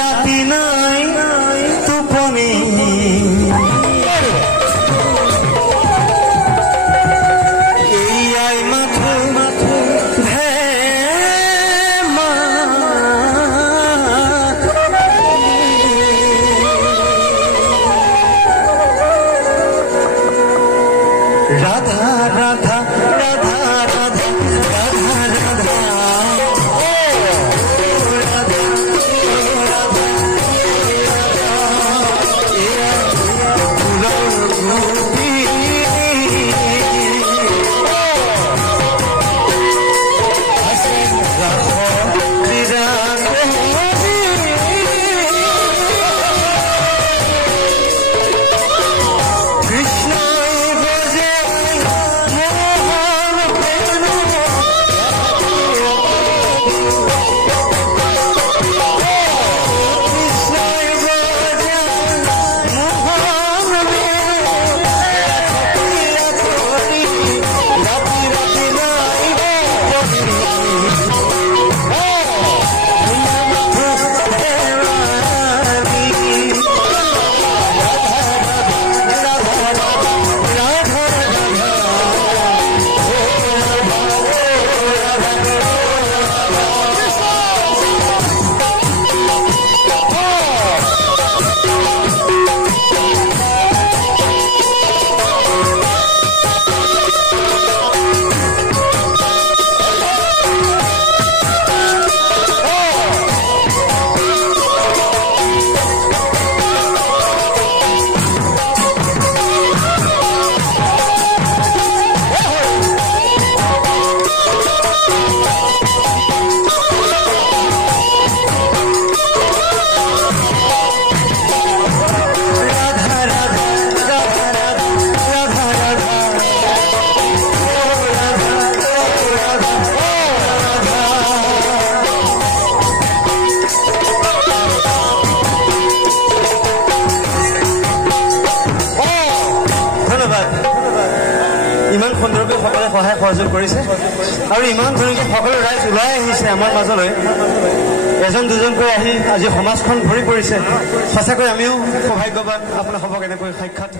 राति नाई तुपनी ইমান সুন্দৰকৈ সকলে সহায় সহযোগ কৰিছে আৰু ইমান ধুনীয়াকৈ সকলো ৰাইজ ওলাই আহিছে আমাৰ মাজলৈ এজন দুজনকৈ আহি আজি সমাজখন ভৰি পৰিছে সঁচাকৈ আমিও সৌভাগ্যৱান আপোনাক সবক এনেকৈ সাক্ষাৎ